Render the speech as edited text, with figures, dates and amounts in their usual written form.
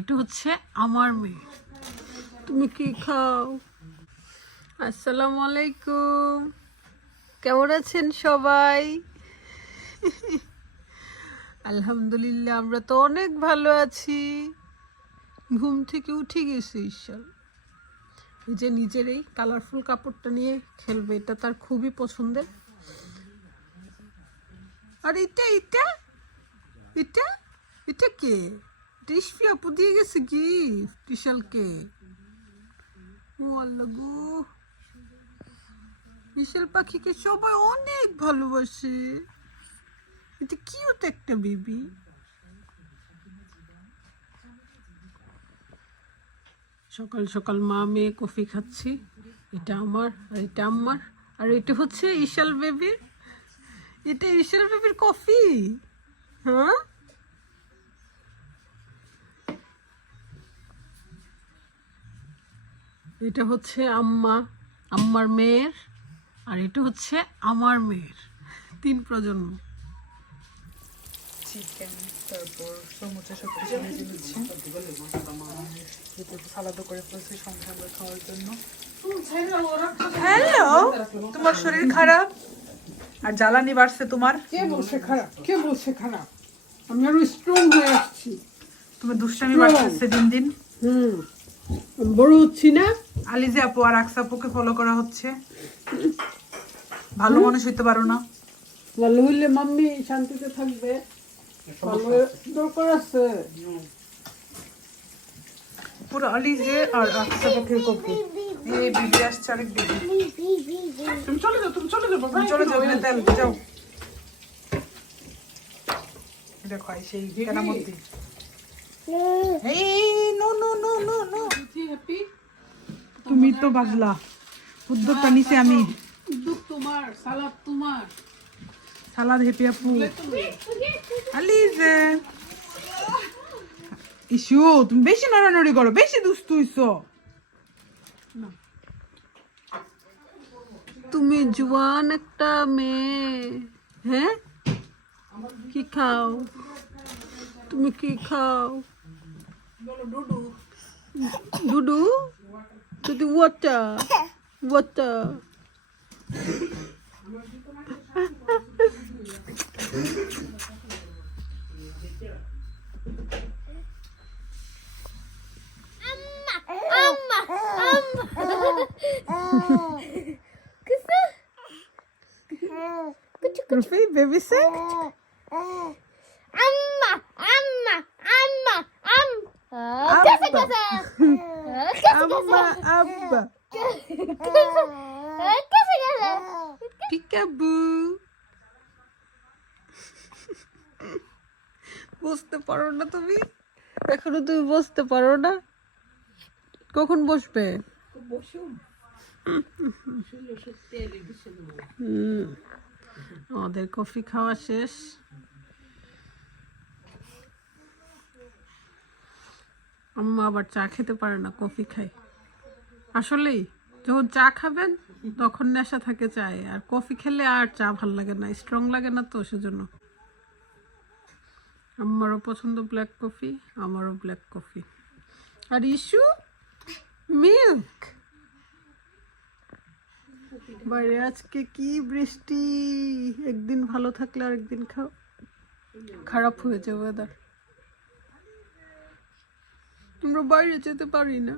এটা হচ্ছে আমার মেয়ে। তুমি কি খাও? আসসালামু আলাইকুম, কেমন আছেন সবাই? আলহামদুলিল্লাহ, আমরা তো অনেক ভালো আছি। ঘুম থেকে উঠে গেছে ঈশান। এই যে নিজের এই কালারফুল কাপড়টা নিয়ে খেলবে, এটা তার খুবই পছন্দের। আর এটা এটা এটা এটা কে? টিসফি আপু দিয়ে গেছে গিফট বিশালকে। ও আল্লাহ গো, বিশাল পাখিকে সবাই অনেক ভালোবাসে। এটা কিউট একটা বেবি। সকাল সকাল মা মেয়ে কফি খাচ্ছি। এটা আমার আর এটা আমার, আর এটা হচ্ছে ইশাল বেবির। এটা ইশাল বেবির কফি। হ্যাঁ, এটা হচ্ছে আম্মার মেয়ের, আর এটা হচ্ছে আমার মেয়ের। 3 প্রজন্ম। চিকেন, তারপর সমুচা সব কিছু ভেজে নিচ্ছি। সালাদও করে ফেলছি সন্ধ্যাবেলা খাওয়ার জন্য। হ্যালো, তোমার শরীর খারাপ আর জ্বালানি বাড়ছে তোমার? কে বলছে খারাপ? কে বলছে খারাপ? আমি আরো স্ট্রং হয়ে আসছি। তুমি দুষ্টামি বাড়তেছে দিন দিন। বড় হচ্ছি না? আলিজে আপু আর আকসা আপুকে ফলো করা হচ্ছে। ভালো মানুষ হইতে পারো না? ভালো হইলে মাম্মি শান্তিতে থাকবে। ভালো দরকার আছে। পুরো আলিজে আর আকসা আপুকে কপি। এই বিবি আসছে, আরেক বিবি। তুমি চলে যাও, তুমি চলে যাও বাবা। তুমি চলে যাও, এখানে তেল যাও। দেখো সেই কেনামতি। এই no no no no no, happy? তুমি তো বাজলা। উদ্যোগটা নিছি আমি। দুধ তোমার, সালাদ তোমার। সালাদ হেপি আপু। আলিজে ইস্যু, তুমি বেশি নড়ানড়ি করো, বেশি দুষ্টু হইছো। তুমি জোয়ান একটা মেয়ে। হ্যাঁ, কি খাও? তুমি কি খাও? দুডু, যদি water. Rufi, baby say? Abba. Peekaboo. বসতে পারো না তুমি? এখনো তুমি বসতে পারো না? কখন বসবে? আমাদের কফি খাওয়া শেষ। আম্মা আবার চা খেতে পারে না, কফি খায়। আসলেই যখন চা খাবেন তখন নেশা থাকে চায়ে, আর কফি খেলে আর চা ভাল লাগে না, স্ট্রং লাগে না, তো সেজন্য। আমারও পছন্দ ব্ল্যাক কফি, আমারও ব্ল্যাক কফি। আর ইস্যু মিল্ক। বাইরে আজকে কি বৃষ্টি! একদিন ভালো থাকলে আরেকদিন খারাপ হয়ে যাবে ওয়েদার। আমরা বাইরে যেতে পারি না।